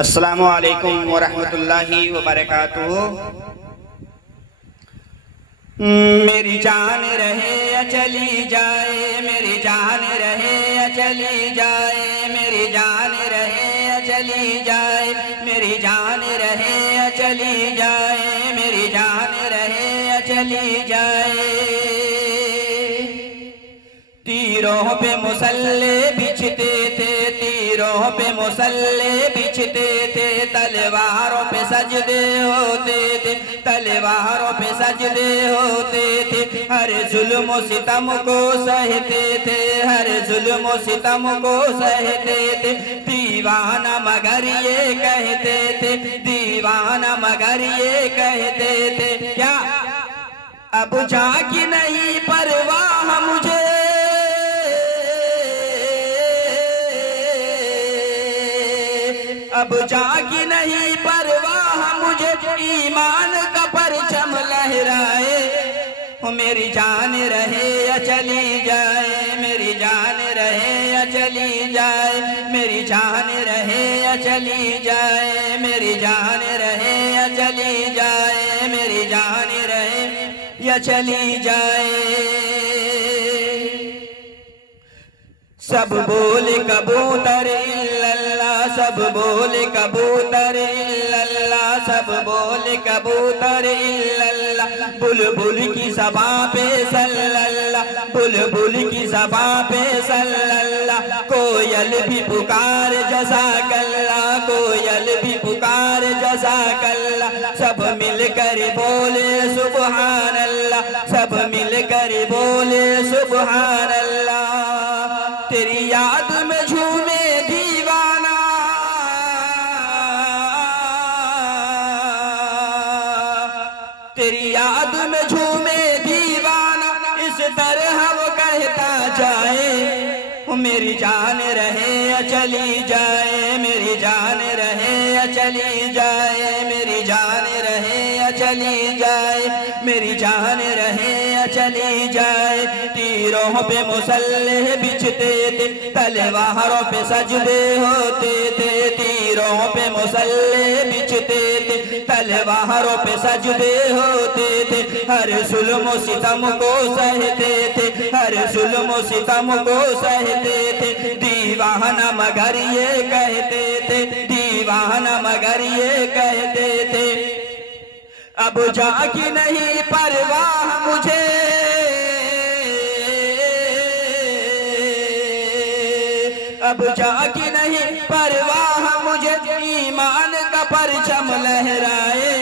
अस्सलामु अलैकुम वरहमतुल्लाहि वबरकातुहू। मेरी जान रहे या चली जाए, मेरी जान रहे या चली जाए, मेरी जान रहे या चली जाए, मेरी जान रहे या चली जाए, मेरी जान रहे या चली जाए। तीरों पे मुसल्ले बिछते थे, तीरों पे मुसल्ले बिछते थे, तलवारों पे सजदे होते थे, तलवारों पे सजदे होते थे। हर जुल्म सितम को सहते थे, हर जुल्म सितम को सहते थे। दीवाना मगर ये कहते थे, दीवाना मगर ये कहते थे, क्या अब जागी नहीं परवाह मुझे, अब जागी नहीं परवाह मुझे, ईमान का परचम लहराए। मेरी जान रहे या चली जाए, मेरी जान रहे या चली जाए, मेरी जान रहे या चली जाए, मेरी जान रहे या चली जाए, मेरी जान रहे या चली जाए। सब बोले कबूतर इल्लल्लाह, सब बोले कबूतर इल्लल्लाह, सब बोले कबूतर इल्लल्लाह। बुलबुल की ज़बां पे सल्लल्लाह, बुलबुल की ज़बां पे सल्लल्लाह। कोयल भी पुकार जज़ाकल्लाह, कोयल भी पुकार जज़ाकल्लाह। सब मिलकर बोले सुब्हान अल्लाह, सब मिलकर बोले सुब्हान अल्लाह। तेरी याद में झूमे दीवाना, तेरी याद में झूमे दीवाना, इस तरह वो कहता जाए। मेरी जान रहे या चली जाए, मेरी जान रहे या चली जाए, मेरी जान रहे या चली जाए, मेरी जान रहे या चली जाए। तीरों पे मुसल्ले बिछते थे, तलवारों पे सजदे होते थे, तीरों पे मुसल्ले बिछते थे, तलवारों पे सजदे होते थे। हर जुल्म सितम को सहते थे, हर जुल्म सितम को सहते थे। दीवाना मगर ये कहते थे, दीवाना मगर ये कहते थे, अब जागी नहीं परवाह मुझे, अब जागी नहीं परवाह मुझे, ईमान का परचम लहराए।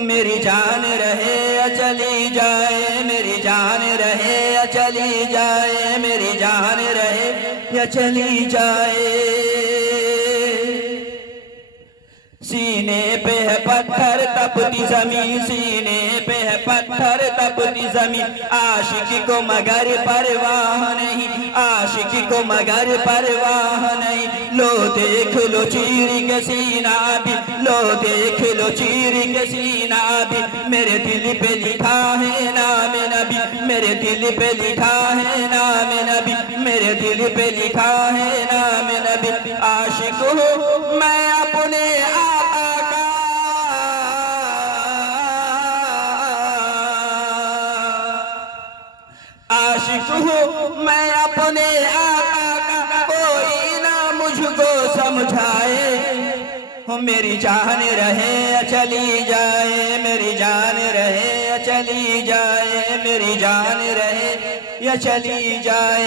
मेरी जान रहे या चली जाए, मेरी जान रहे या चली जाए, मेरी जान रहे या चली जाए। सीने पे है पत्थर तपती जमीन, सीने पे है पत्थर तपती जमीन। आशिकी को मगर परवाह नहीं, आशिकी को मगर परवाह नहीं। लो देख लो चीर के सीना भी, लो देख लो चीर के सीना भी। मेरे दिल पे लिखा है नाम नबी, मेरे दिल पे लिखा है नाम नबी, मेरे दिल पे लिखा है नाम नबी। आशिक हूँ मैं अपने आशिक हूँ मैं अपने आका का, कोई ना मुझको समझाए। मेरी जान रहे या चली जाए, मेरी जान रहे या चली जाए, मेरी जान रहे या चली जाए।